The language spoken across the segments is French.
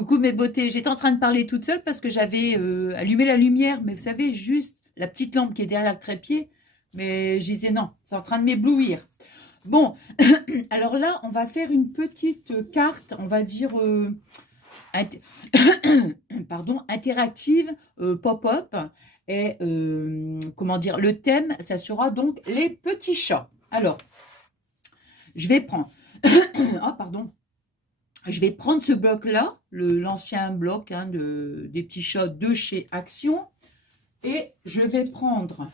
Coucou mes beautés, j'étais en train de parler toute seule parce que j'avais allumé la lumière, mais vous savez, juste la petite lampe qui est derrière le trépied, mais je disais non, c'est en train de m'éblouir. Bon, alors là, on va faire une petite carte, on va dire, inté- pardon, interactive, pop-up, et comment dire, le thème, ça sera donc les petits chats. Alors, je vais prendre, ah pardon, je vais prendre ce bloc-là, l'ancien bloc hein, des petits chats de chez Action. Et je vais prendre,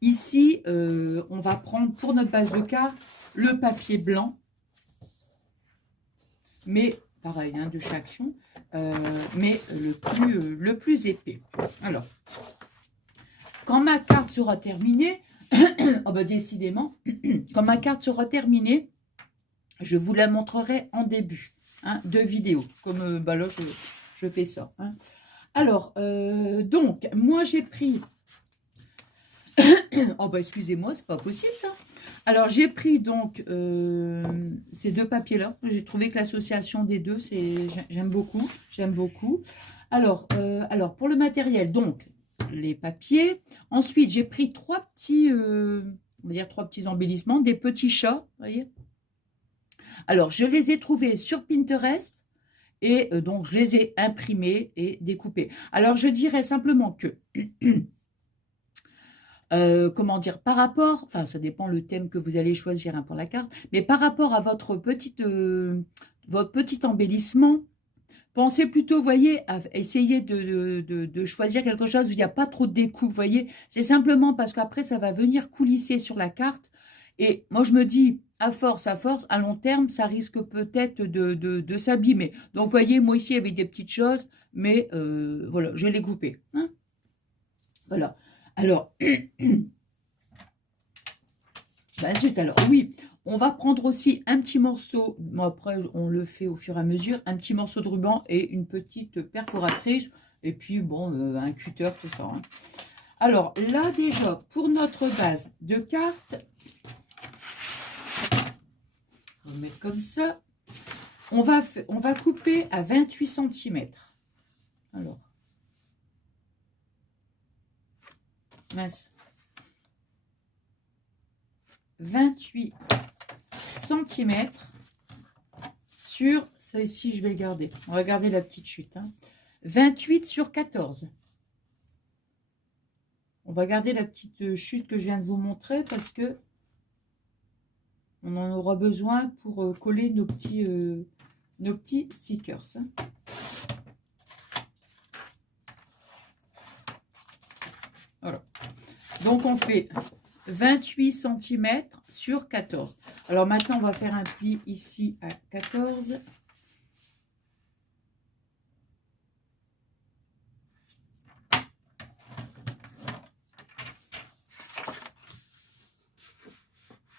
ici, on va prendre pour notre base de cartes, le papier blanc. Mais, pareil, hein, de chez Action. Mais le plus épais. Alors, quand ma carte sera terminée, oh bah décidément, quand ma carte sera terminée, je vous la montrerai en début hein, de vidéo. Comme bah là, je fais ça. Hein. Alors, donc, moi j'ai pris... oh bah excusez-moi, c'est pas possible ça. Alors, j'ai pris donc ces deux papiers-là. J'ai trouvé que l'association des deux, j'aime beaucoup. J'aime beaucoup. Alors, pour le matériel, donc, les papiers. Ensuite, j'ai pris trois petits, on va dire trois petits embellissements, des petits chats, vous voyez. Alors, je les ai trouvés sur Pinterest et donc je les ai imprimés et découpés. Alors, je dirais simplement que, comment dire, par rapport, enfin, ça dépend le thème que vous allez choisir hein, pour la carte, mais par rapport à votre petit embellissement, pensez plutôt, vous voyez, à essayer de choisir quelque chose où il n'y a pas trop de découpe, vous voyez. C'est simplement parce qu'après, ça va venir coulisser sur la carte. Et moi, je me dis, à force, à long terme, ça risque peut-être de s'abîmer. Donc, vous voyez, moi ici, avec des petites choses, mais voilà, je l'ai coupé. Hein voilà. Alors, bah zut, alors oui, on va prendre aussi un petit morceau, bon, après on le fait au fur et à mesure, un petit morceau de ruban et une petite perforatrice, et puis bon, un cutter, tout ça. Hein. Alors là déjà, pour notre base de cartes, on va mettre comme ça, on va couper à 28 cm. Alors, mince. 28 cm sur, ça ici je vais le garder, on va garder la petite chute, hein. 28 sur 14. On va garder la petite chute que je viens de vous montrer parce que on en aura besoin pour coller nos petits stickers. Hein. Voilà. Donc on fait 28 cm sur 14. Alors maintenant on va faire un pli ici à 14.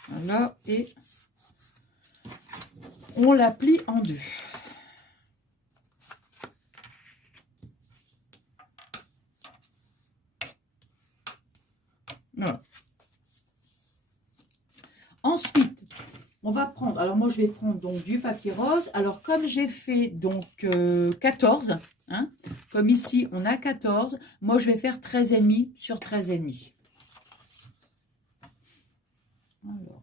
Voilà, et on la plie en deux. Voilà. Ensuite, on va prendre, alors moi je vais prendre donc du papier rose. Alors comme j'ai fait donc 14, hein, comme ici on a 14, moi je vais faire 13,5 sur 13,5. Alors.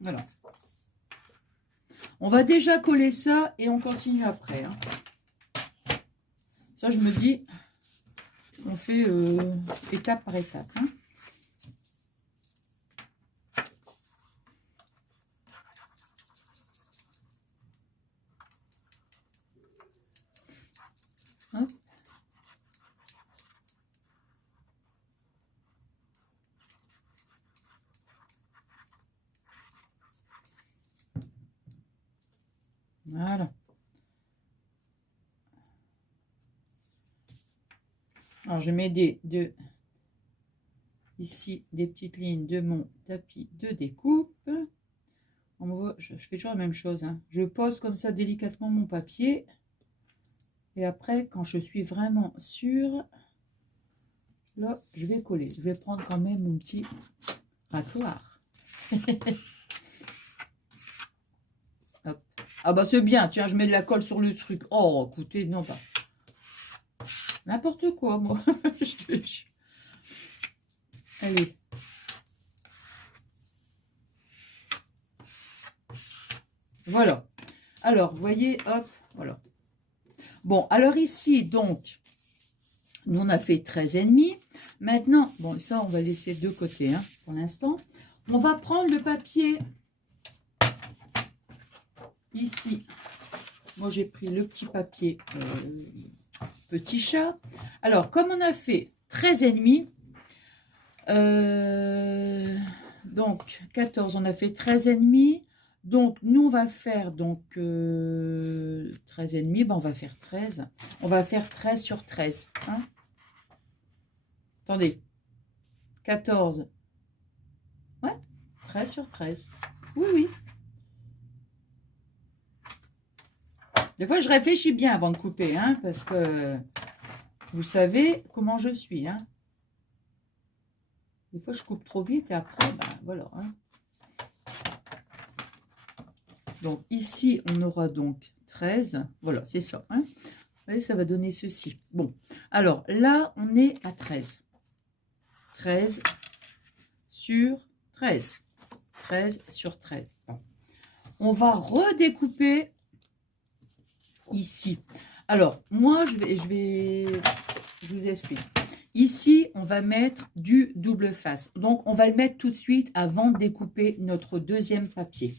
Voilà. On va déjà coller ça et on continue après. Hein. Ça, je me dis, on fait étape par étape. Hein. Hop. Voilà. Alors, je mets ici des petites lignes de mon tapis de découpe. Je fais toujours la même chose, hein. Je pose comme ça délicatement mon papier. Et après, quand je suis vraiment sûre, là, je vais coller. Je vais prendre quand même mon petit râteau. Hop. Ah bah c'est bien, tiens, je mets de la colle sur le truc. Oh, écoutez, non pas. N'importe quoi, moi. Je te jure. Allez. Voilà. Alors, vous voyez, hop, voilà. Bon, alors ici, donc, nous, on a fait 13,5. Maintenant, bon, ça, on va laisser de côté, hein, pour l'instant. On va prendre le papier ici. Moi, j'ai pris le petit papier petit chat. Alors, comme on a fait 13,5, donc 14, on a fait 13,5. Donc, nous, on va faire donc 13,5. Ben, on va faire 13. On va faire 13 sur 13. Hein. Attendez. 14. Ouais, 13 sur 13. Oui, oui. Des fois, je réfléchis bien avant de couper, hein, parce que vous savez comment je suis. Hein. Des fois, je coupe trop vite et après, ben voilà. Hein. Donc, ici, on aura donc 13. Voilà, c'est ça. Hein. Vous voyez, ça va donner ceci. Bon, alors là, on est à 13. 13 sur 13. 13 sur 13. Bon. On va redécouper ici. Alors, moi, je vous explique. Ici, on va mettre du double face. Donc, on va le mettre tout de suite avant de découper notre deuxième papier.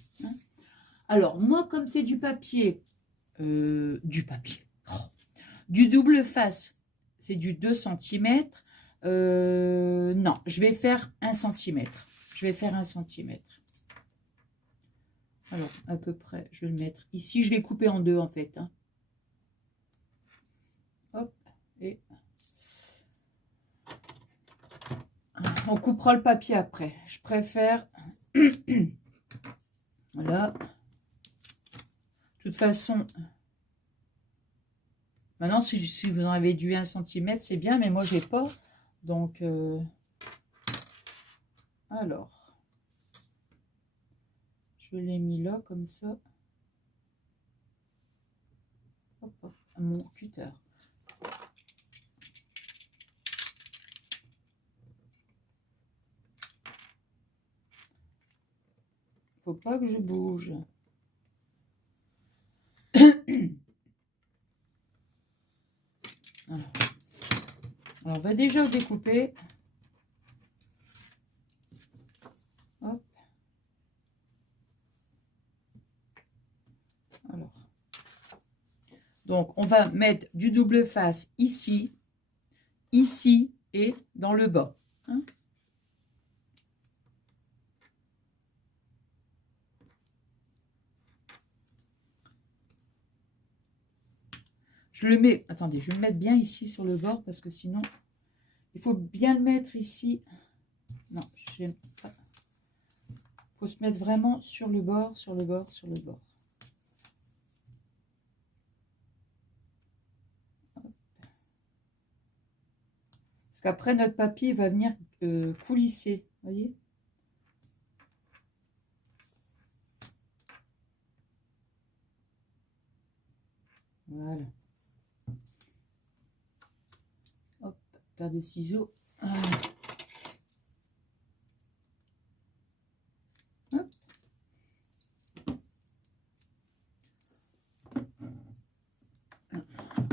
Alors, moi, comme c'est du papier, du double face, c'est du 2 cm. Non, je vais faire 1 cm. Je vais faire 1 cm. Alors, à peu près, je vais le mettre ici. Je vais couper en deux, en fait. Hein. Hop, et on coupera le papier après. Je préfère... Voilà. De toute façon, maintenant, si vous en avez du 1 cm, c'est bien, mais moi, je n'ai pas. Donc, alors, je l'ai mis là, comme ça. Hop, hop, à mon cutter. Faut pas que je bouge. Alors, on va déjà découper. Hop. Alors. Donc, on va mettre du double face ici, ici et dans le bas. Hein. Je le mets, attendez, je vais le mettre bien ici sur le bord parce que sinon, il faut bien le mettre ici. Non, j'aime pas. Il faut se mettre vraiment sur le bord, sur le bord, sur le bord. Parce qu'après, notre papier va venir coulisser, voyez. Voilà. Hop, paire de ciseaux. Ah. Hop.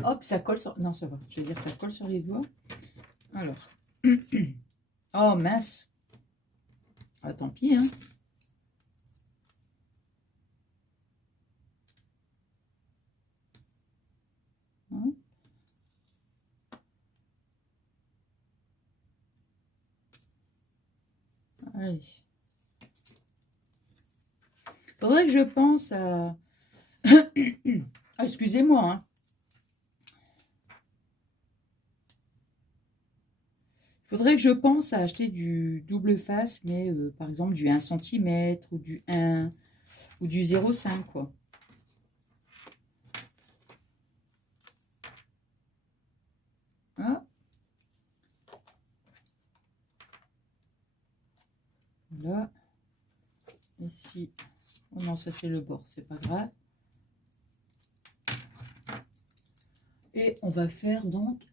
Hop, ça colle sur... Non, ça va. Je veux dire, ça colle sur les doigts. Alors. Oh, mince. Ah, tant pis, hein. Allez. Faudrait que je pense à... Ah, excusez-moi, hein. Il Faudrait que je pense à acheter du double face, mais par exemple du 1 cm ou du 1 ou du 0,5 quoi. Ah. Voilà. Ici. Oh non, ça c'est le bord, c'est pas grave. Et on va faire donc,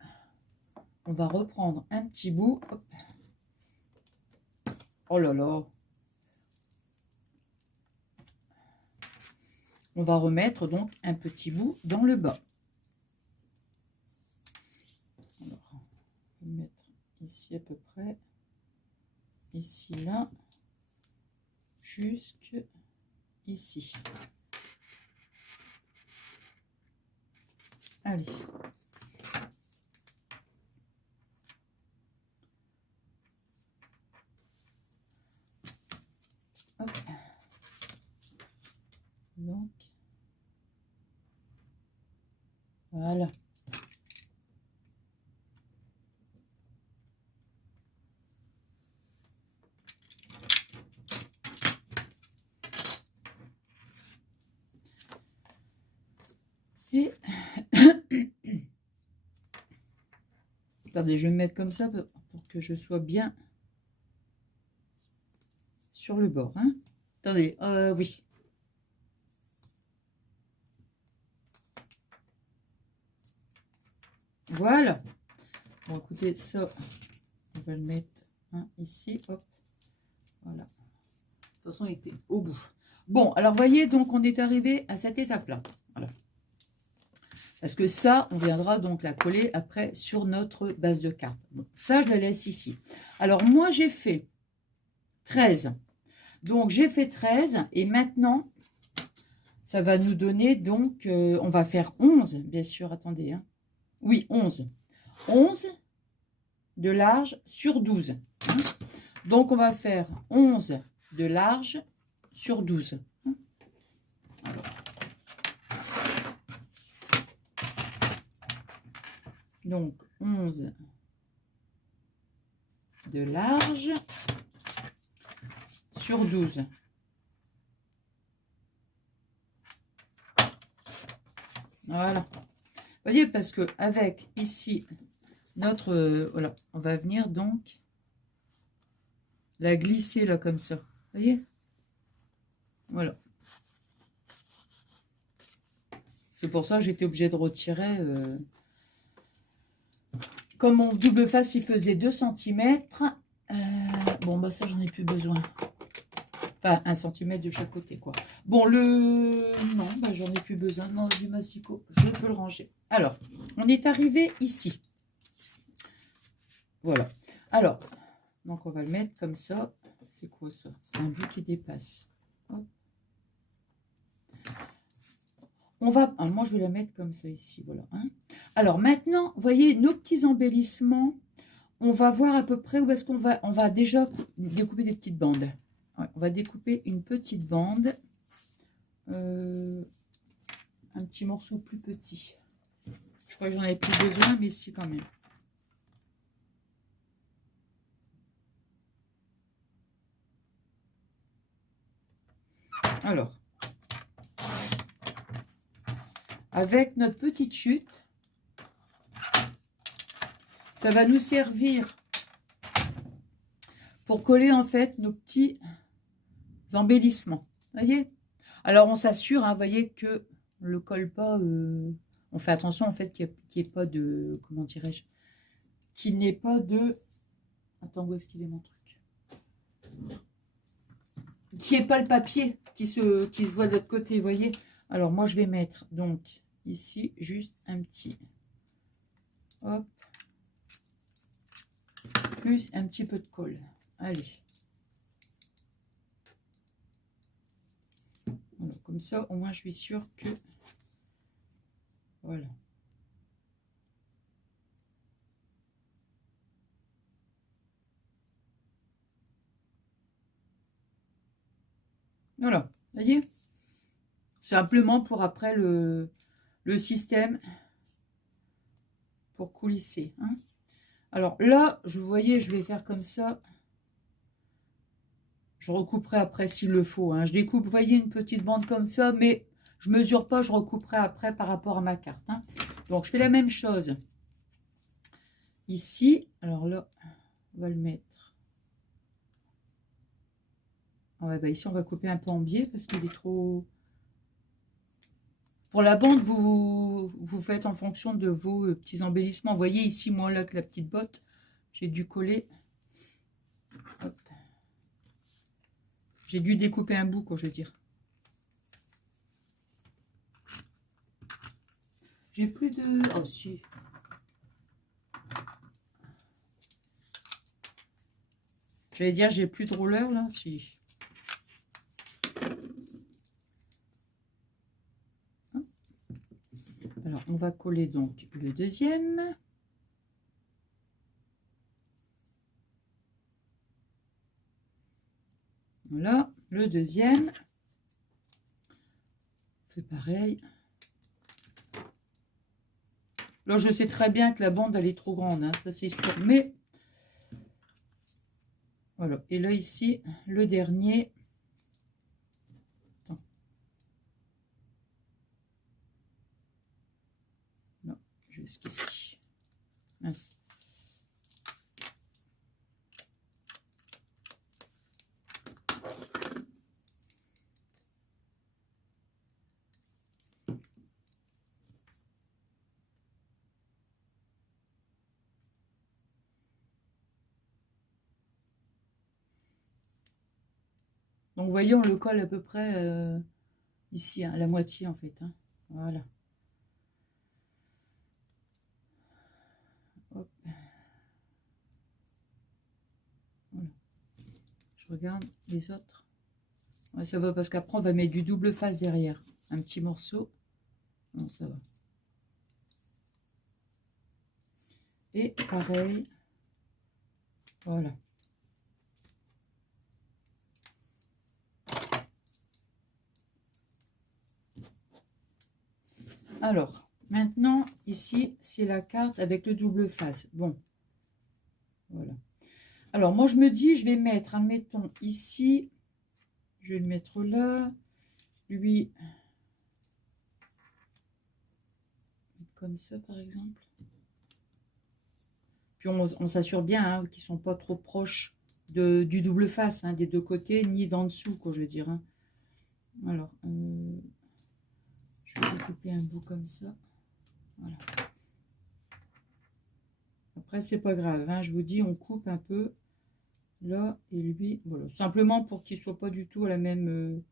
on va reprendre un petit bout. Hop. Oh là là. On va remettre donc un petit bout dans le bas. Alors, on va mettre ici à peu près. Ici, là. Jusque ici. Allez. Hop. Donc, voilà. Et attendez, je vais me mettre comme ça pour que je sois bien sur le bord. Hein. Attendez, oui. Voilà. Bon, écoutez, ça, on va le mettre ici. Hop. Voilà. De toute façon, il était au bout. Bon, alors, voyez, donc, on est arrivé à cette étape-là. Voilà. Parce que ça, on viendra donc la coller après sur notre base de carte. Bon, ça, je la laisse ici. Alors, moi, j'ai fait 13. Donc, j'ai fait 13. Et maintenant, ça va nous donner donc... on va faire 11, bien sûr. Attendez. Hein. Oui, 11. 11 de large sur 12. Hein. Donc, on va faire 11 de large sur 12. Hein. Alors. Donc, 11 de large sur 12. Voilà. Vous voyez, parce que avec ici, notre... voilà, on va venir donc la glisser là comme ça. Vous voyez? Voilà. C'est pour ça que j'étais obligée de retirer... Comme mon double face, il faisait 2 cm. Bon, bah ça, j'en ai plus besoin. Enfin, 1 cm de chaque côté, quoi. Bon, non, bah, j'en ai plus besoin. Non, du massicot, je peux le ranger. Alors, on est arrivé ici. Voilà. Alors, donc on va le mettre comme ça. C'est quoi ça? C'est un bout qui dépasse. Hop. On va... Alors, moi, je vais la mettre comme ça ici, voilà. Hein. Alors, maintenant, vous voyez, nos petits embellissements, on va voir à peu près où est-ce qu'on va... On va déjà découper des petites bandes. Ouais, on va découper une petite bande. Un petit morceau plus petit. Je crois que j'en avais plus besoin, mais si quand même. Alors, avec notre petite chute, ça va nous servir pour coller en fait nos petits embellissements. Voyez? Alors on s'assure, hein, voyez, que on le colle pas. On fait attention en fait qu'il n'y ait pas de, comment dirais-je, qu'il n'ait pas de. Attends, où est-ce qu'il est mon truc? Qu'il n'y ait pas le papier qui se voit de l'autre côté, voyez? Alors moi je vais mettre donc ici juste un petit, hop, plus un petit peu de colle. Allez. Voilà, comme ça, au moins, je suis sûre que... Voilà. Voilà, vous voyez? Simplement pour après le système pour coulisser. Hein. Alors là, vous voyez, je vais faire comme ça. Je recouperai après s'il le faut, hein. Je découpe, vous voyez, une petite bande comme ça, mais je mesure pas, je recouperai après par rapport à ma carte, hein. Donc, je fais la même chose ici. Alors là, on va le mettre. Ouais, bah ici, on va couper un peu en biais parce qu'il est trop... Pour la bande, vous faites en fonction de vos petits embellissements. Vous voyez ici, moi, là, que la petite botte, j'ai dû coller. J'ai dû découper un bout, quoi, je veux dire. J'ai plus de... Oh, si. J'allais dire, j'ai plus de rouleur, là, si. Alors, on va coller donc le deuxième. Voilà, le deuxième. On fait pareil. Là, je sais très bien que la bande, elle est trop grande, hein, ça c'est sûr. Mais, voilà. Et là, ici, le dernier. Attends. Non, jusqu'ici. Ainsi. Donc, vous voyez, on le colle à peu près ici, hein, la moitié en fait, hein. Voilà. Hop. Voilà. Je regarde les autres. Ouais, ça va parce qu'après, on va mettre du double face derrière. Un petit morceau. Non, ça va. Et pareil. Voilà. Alors, maintenant, ici, c'est la carte avec le double face. Bon, voilà. Alors, moi, je me dis, je vais mettre, admettons, ici, je vais le mettre là, lui, comme ça, par exemple. Puis, on s'assure bien hein, qu'ils ne sont pas trop proches du double face, hein, des deux côtés, ni d'en dessous, quoi, je veux dire. Hein. Alors, je vais découper un bout comme ça. Voilà. Après, c'est pas grave, hein, je vous dis, on coupe un peu là et lui, voilà. Simplement pour qu'il soit pas du tout à la même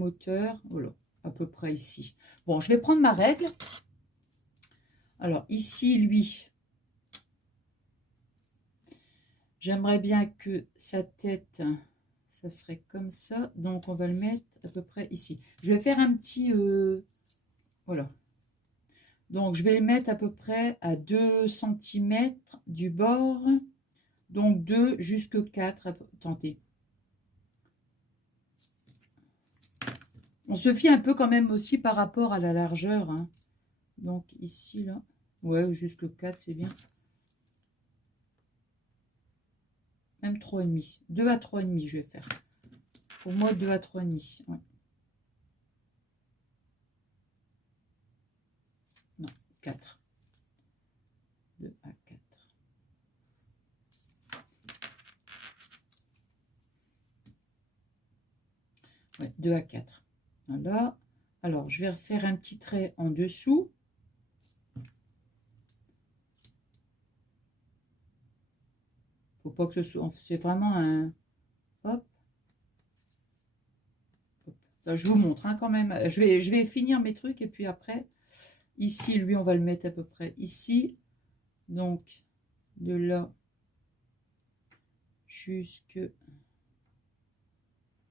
hauteur. Voilà, à peu près ici. Bon, je vais prendre ma règle. Alors, ici, lui, j'aimerais bien que sa tête, ça serait comme ça. Donc, on va le mettre à peu près ici. Je vais faire un petit... voilà. Donc, je vais les mettre à peu près à 2 cm du bord. Donc, 2 jusque 4. Tentez. On se fie un peu quand même aussi par rapport à la largeur. Hein. Donc, ici, là. Ouais, jusque 4, c'est bien. Même 3,5. 2 à 3,5, je vais faire. Pour moi, 2 à 3,5. Ouais. Non, 4. 2 à 4. Ouais, 2 à 4. Voilà. Alors, je vais refaire un petit trait en dessous. Faut pas que ce soit... C'est vraiment un... Hop. Hop. Ça, je vous montre hein, quand même. Je vais finir mes trucs et puis après, ici, lui, on va le mettre à peu près ici. Donc, de là jusque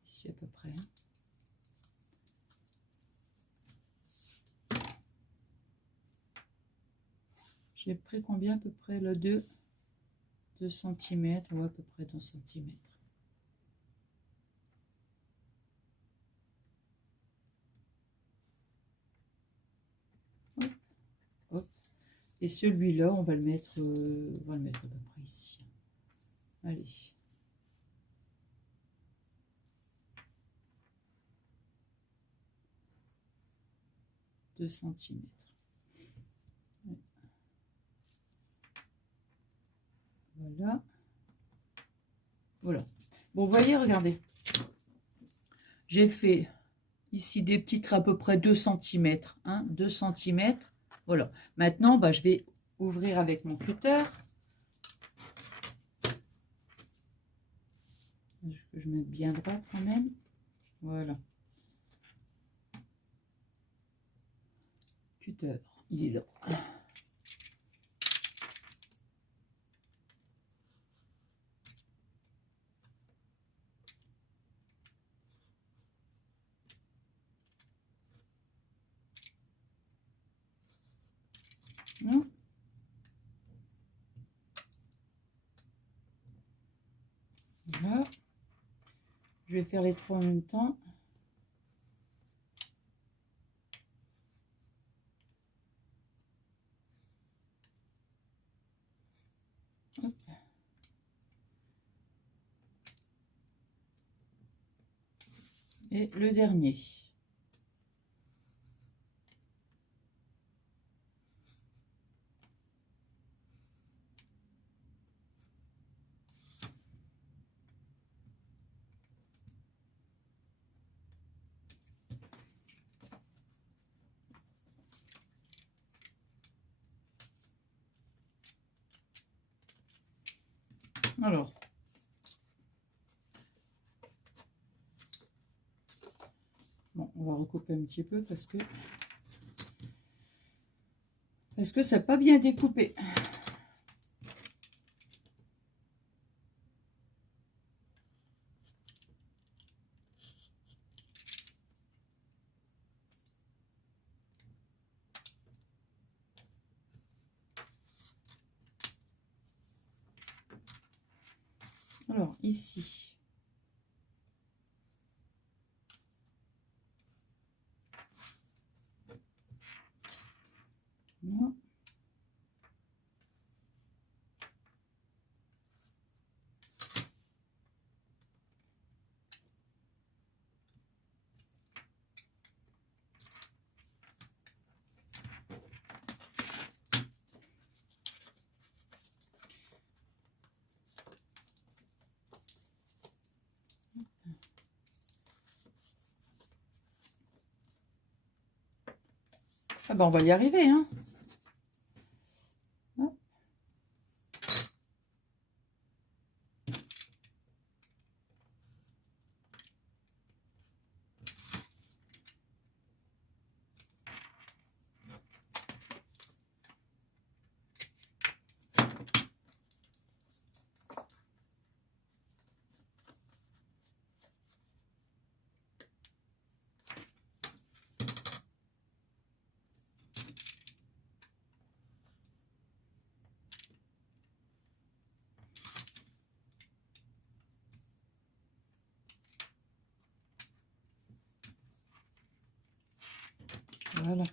ici à peu près. Hein. J'ai pris combien à peu près là 2 cm, ou à peu près 2 cm. Hop, hop. Et celui-là, on va le mettre à peu près ici. Allez. « 2 cm. Voilà. Voilà. Bon, vous voyez, regardez. J'ai fait ici des petits traits à peu près 2 cm. 2 cm. Voilà. Maintenant, bah, je vais ouvrir avec mon cutter. Je mets bien droite quand même. Voilà. Cutter, il est là. Voilà. Je vais faire les trois en même temps. Hop. Et le dernier. Alors, bon, on va recouper un petit peu parce que ça n'a pas bien découpé. Alors, ici. Voilà. Ah ben, on va y arriver, hein. Hop. Voilà.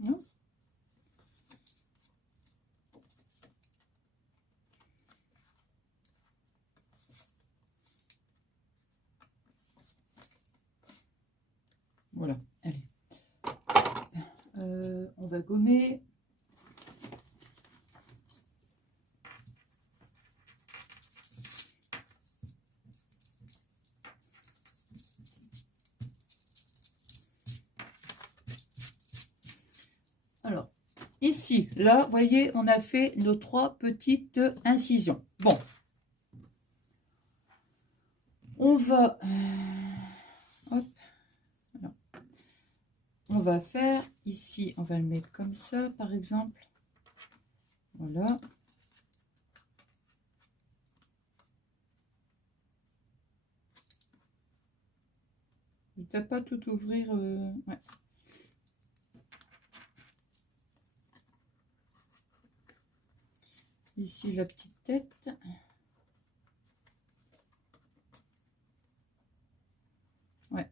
Non. Voilà, allez. On va gommer. Alors, ici, là, vous voyez, on a fait nos 3 petites incisions. Bon. On va... hop. Alors, on va faire ici, on va le mettre comme ça, par exemple. Voilà. Je ne vais pas tout ouvrir. Ouais. ici la petite tête. Ouais.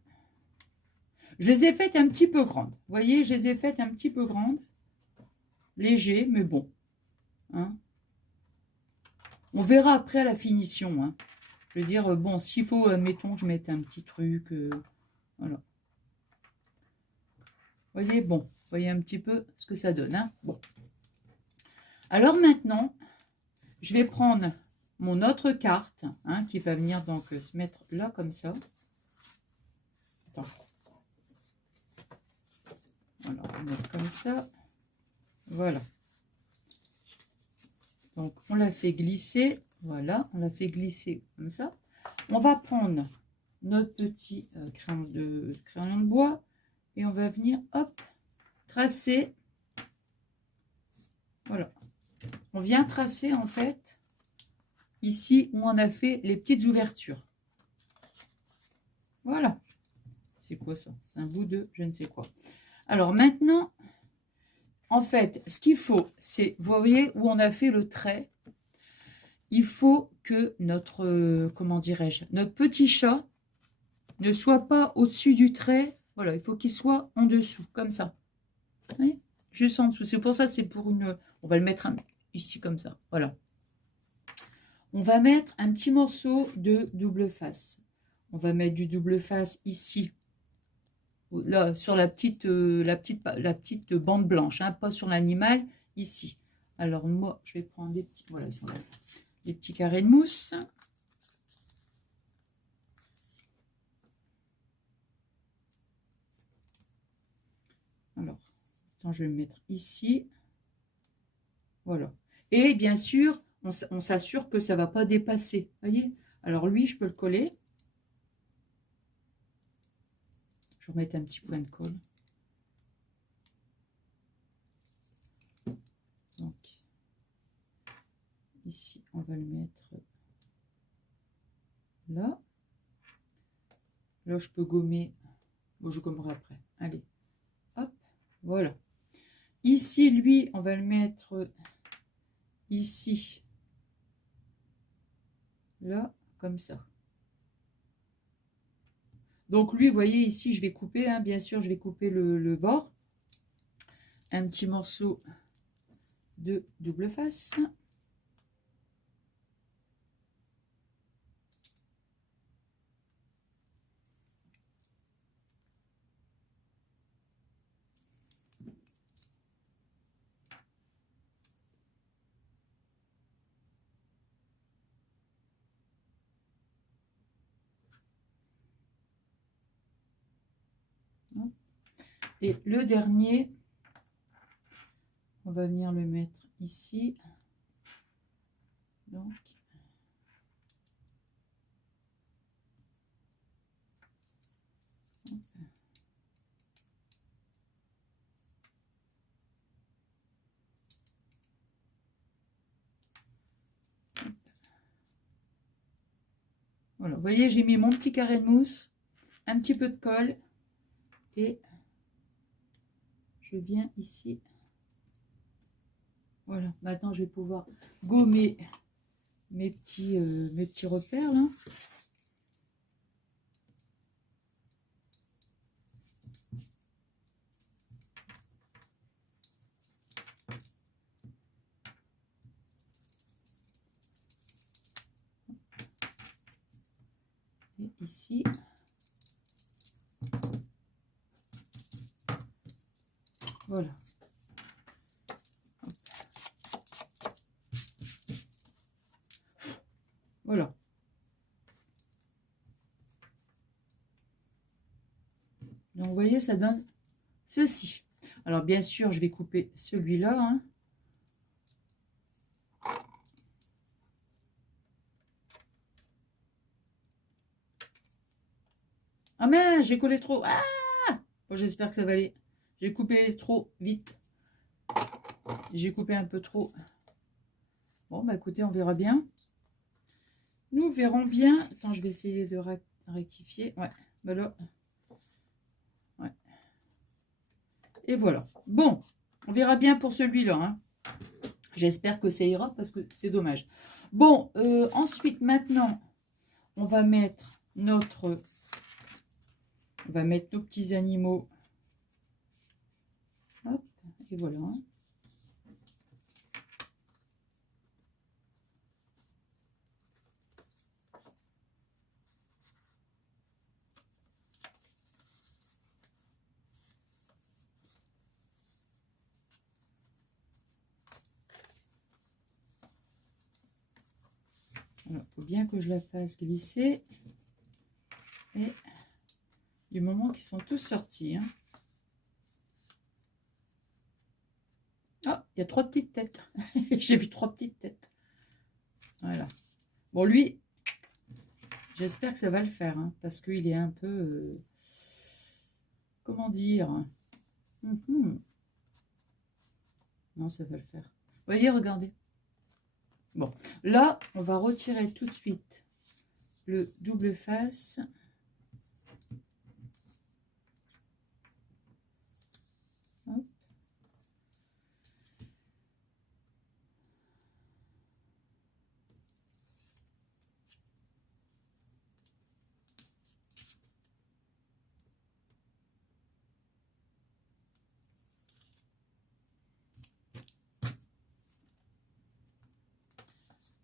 Je les ai faites un petit peu grandes. Vous voyez, je les ai faites un petit peu grandes. Léger, mais bon. Hein. On verra après à la finition. Hein. Je veux dire, bon, s'il faut, mettons, je mette un petit truc. Voilà. Vous voyez, bon, vous voyez un petit peu ce que ça donne. Hein. Bon. Alors maintenant, je vais prendre mon autre carte, hein, qui va venir donc se mettre là comme ça. Attends. Voilà, on va mettre comme ça. Voilà. Donc, on l'a fait glisser. Voilà, on l'a fait glisser comme ça. On va prendre notre petit crayon de bois et on va venir, hop, tracer. Voilà. On vient tracer, en fait, ici où on a fait les petites ouvertures. Voilà. C'est quoi ça? C'est un bout de je ne sais quoi. Alors, maintenant, en fait, ce qu'il faut, c'est, vous voyez où on a fait le trait, il faut que notre, comment dirais-je, notre petit chat ne soit pas au-dessus du trait. Voilà, il faut qu'il soit en dessous, comme ça. Vous voyez, juste en dessous. C'est pour ça, c'est pour une... On va le mettre ici, comme ça. Voilà. On va mettre un petit morceau de double face. On va mettre du double face ici. Là, sur la petite bande blanche, hein, pas sur l'animal, ici. Alors, moi, je vais prendre des petits... Voilà, ils sont là. Des petits carrés de mousse. Alors, je vais le mettre ici. Voilà. Et bien sûr, on s'assure que ça ne va pas dépasser. Voyez? Alors lui, je peux le coller. Je vais remettre un petit point de colle. Donc, ici, on va le mettre là. Là, je peux gommer. Bon, je gommerai après. Allez, hop, voilà. Ici, lui, on va le mettre ici. Là, comme ça. Donc, lui, vous voyez, ici, je vais couper, hein, bien sûr, je vais couper le bord. Un petit morceau de double face. Et le dernier, on va venir le mettre ici. Donc, voilà, vous voyez, j'ai mis mon petit carré de mousse, un petit peu de colle et je viens ici. Voilà, maintenant je vais pouvoir gommer mes petits repères là. Et ici. Voilà. Voilà. Donc, vous voyez, ça donne ceci. Alors, bien sûr, je vais couper celui-là. Hein. Ah mais j'ai collé trop. Ah bon, j'espère que ça va aller. J'ai coupé trop vite. J'ai coupé un peu trop. Bon, bah écoutez, on verra bien. Nous verrons bien. Attends, je vais essayer de rectifier. Ouais, bah là. Ouais. Et voilà. Bon, on verra bien pour celui-là. Hein. J'espère que ça ira parce que c'est dommage. Bon, ensuite, maintenant, on va mettre nos petits animaux. Hop, et voilà. Il faut bien que je la fasse glisser. Et du moment qu'ils sont tous sortis. Hein. Ah, il y a 3 petites têtes. J'ai vu 3 petites têtes. Voilà. Bon, lui, j'espère que ça va le faire. Hein, parce qu'il est un peu... comment dire Non, ça va le faire. Vous voyez, regardez. Bon, là, on va retirer tout de suite le double face. Hop.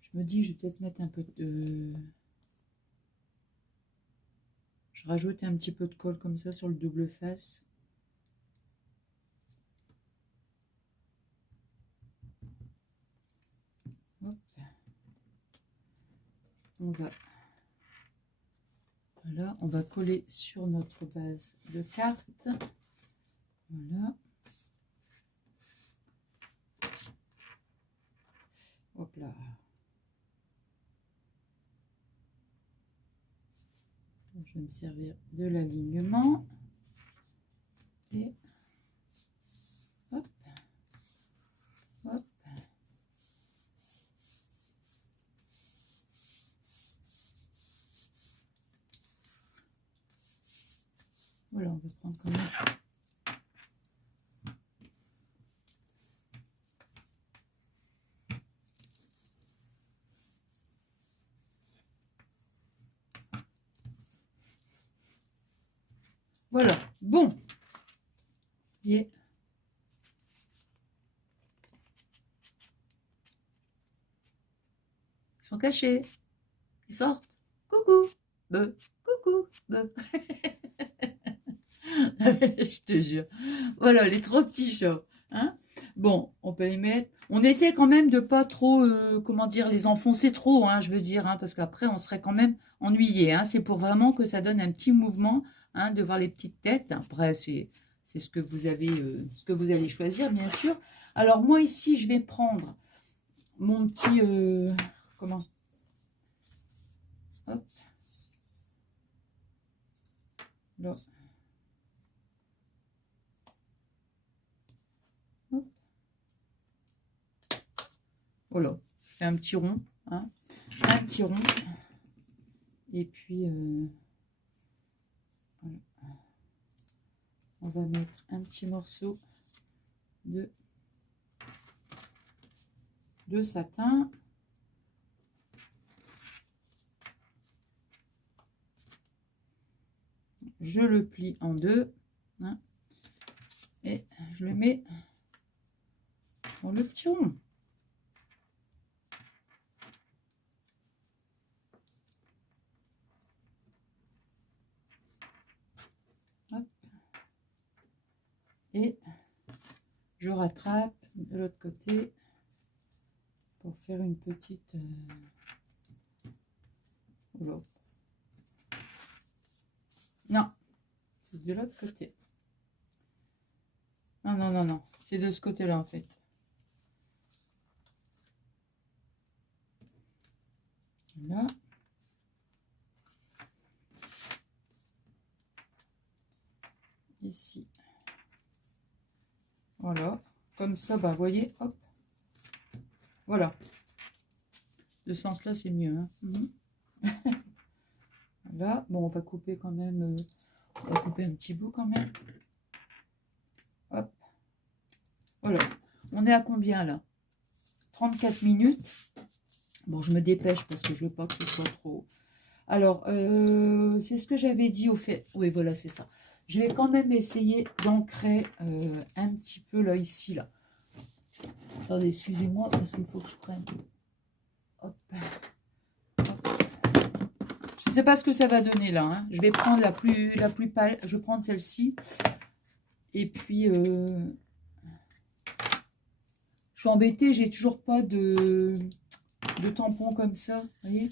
Je me dis, je vais peut-être mettre un peu de... Je rajoute un petit peu de colle comme ça sur le double face. Hop. Voilà, on va coller sur notre base de carte. Voilà. Hop là. Je vais me servir de l'alignement. Et hop. Hop. Voilà, on va prendre comme ça. Voilà, bon. Yeah. Ils sont cachés. Ils sortent. Coucou. Be. Coucou. Be. Je te jure. Voilà, les 3 petits chats. Hein, bon, on peut les mettre. On essaie quand même de pas trop, comment dire, les enfoncer trop, hein, je veux dire, hein, parce qu'après, on serait quand même ennuyé. Hein. C'est pour vraiment que ça donne un petit mouvement, hein, de voir les petites têtes. Après, c'est ce que vous avez, ce que vous allez choisir, bien sûr. Alors, moi, ici, je vais prendre mon petit... comment? Hop. Là. Hop. Voilà. Je fais un petit rond. Hein. Un petit rond. Et puis... voilà. On va mettre un petit morceau de satin. Je le plie en deux. Hein, et je le mets dans le petit rond. Hop. Et je rattrape de l'autre côté pour faire une petite... oh, non, c'est de l'autre côté. Non, non, non, non, c'est de ce côté-là en fait. Là. Ici. Voilà. Comme ça, bah, vous voyez, hop. Voilà. De ce sens-là, c'est mieux. Hein. Voilà. Bon, on va couper quand même. On va couper un petit bout quand même. Hop. Voilà. On est à combien là? 34 minutes. Bon, je me dépêche parce que je veux pas que ce soit trop... Alors, c'est ce que j'avais dit au fait. Oui, voilà, c'est ça. Je vais quand même essayer d'ancrer un petit peu là, ici, là. Attendez, excusez-moi, parce qu'il faut que je prenne... Hop. Je ne sais pas ce que ça va donner là. Hein. Je vais prendre la plus pâle. Je vais prendre celle-ci. Et puis, je suis embêtée. J'ai toujours pas de tampon comme ça. Vous voyez?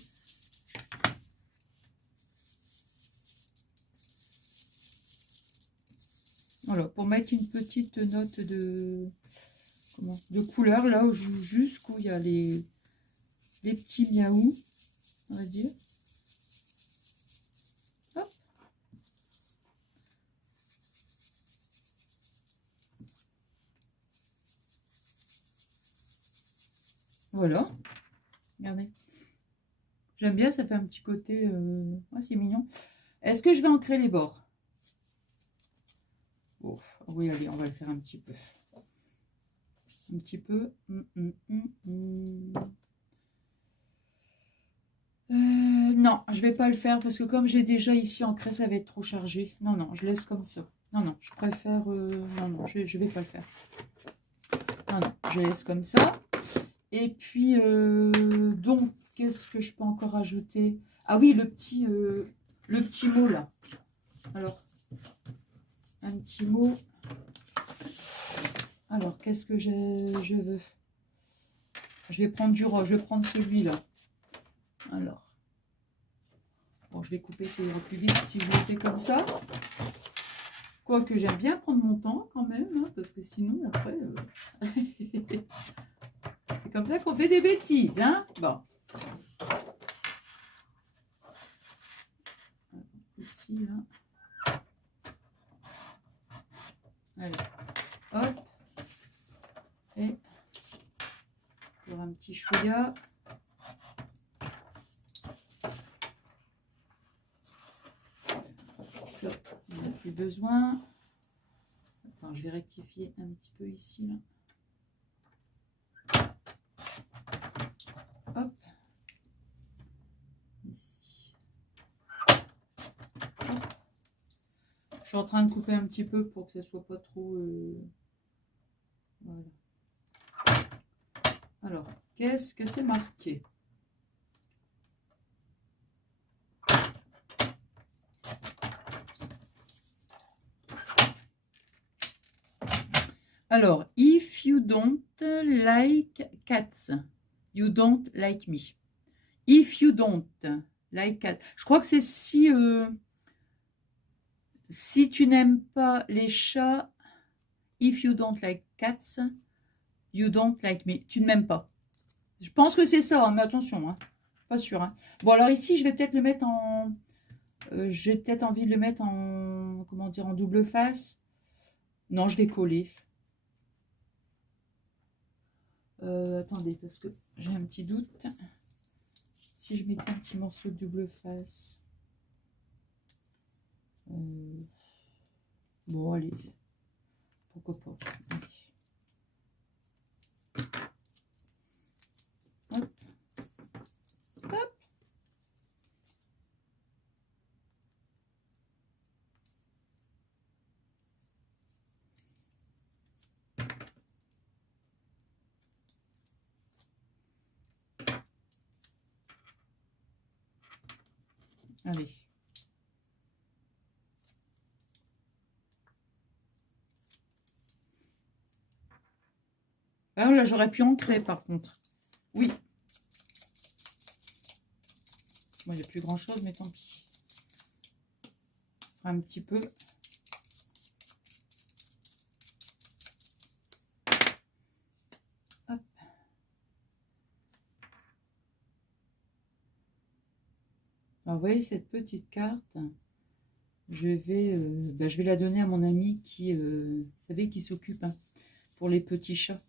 Voilà, pour mettre une petite note de couleur là, jusqu'où il y a les petits miaou, on va dire. Hop. Voilà, regardez. J'aime bien, ça fait un petit côté, ouais, c'est mignon. Est-ce que je vais ancrer les bords? Oh, oui, allez, on va le faire un petit peu. Un petit peu. Non, je vais pas le faire parce que comme j'ai déjà ici ancré, ça va être trop chargé. Non, non, je laisse comme ça. Non, non, je préfère... non, non, je vais pas le faire. Non, non, je laisse comme ça. Et puis, donc, qu'est-ce que je peux encore ajouter? Ah oui, le petit mot là. Alors, un petit mot. Alors, qu'est-ce que je veux? Je vais prendre du rose, je vais prendre celui-là. Alors, bon, je vais couper, ça ira plus vite si je le fais comme ça. Quoique j'aime bien prendre mon temps quand même, hein, parce que sinon, après, c'est comme ça qu'on fait des bêtises, hein. Bon. Ici, là. Allez, hop. Et pour un petit chouïa. Ça, on n'a plus besoin. Attends, je vais rectifier un petit peu ici, là. Hop. Ici. Hop. Je suis en train de couper un petit peu pour que ça soit pas trop... Voilà. Alors, qu'est-ce que c'est marqué? Alors, if you don't like cats, you don't like me. If you don't like cats. Je crois que c'est si tu n'aimes pas les chats, if you don't like cats, you don't like me. Tu ne m'aimes pas. Je pense que c'est ça, hein, mais attention, hein, pas sûr. Hein. Bon, alors ici, je vais peut-être le mettre en... j'ai peut-être envie de le mettre en... Comment dire, en double face. Non, je vais coller. Attendez, parce que j'ai un petit doute. Si je mettais un petit morceau de double face. Bon, allez. Pourquoi pas. Allez. Hop. Hop. Allez. Alors là, j'aurais pu ancrer par contre. Oui. Bon, il n'y a plus grand chose, mais tant pis. Un petit peu. Hop. Alors, vous voyez cette petite carte, je vais la donner à mon ami qui, vous savez, qui s'occupe hein, pour les petits chats.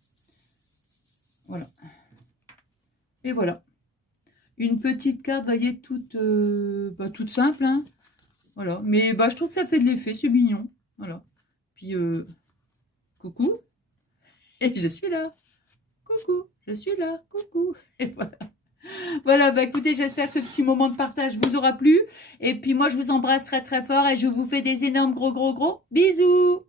Voilà. Et voilà. Une petite carte, vous voyez, toute simple. Hein. Voilà. Mais je trouve que ça fait de l'effet, c'est mignon. Voilà. Puis, coucou. Et je suis là. Coucou. je suis là, coucou. Et voilà. Voilà, bah écoutez, j'espère que ce petit moment de partage vous aura plu. Et puis moi, je vous embrasse très très fort et je vous fais des énormes gros bisous.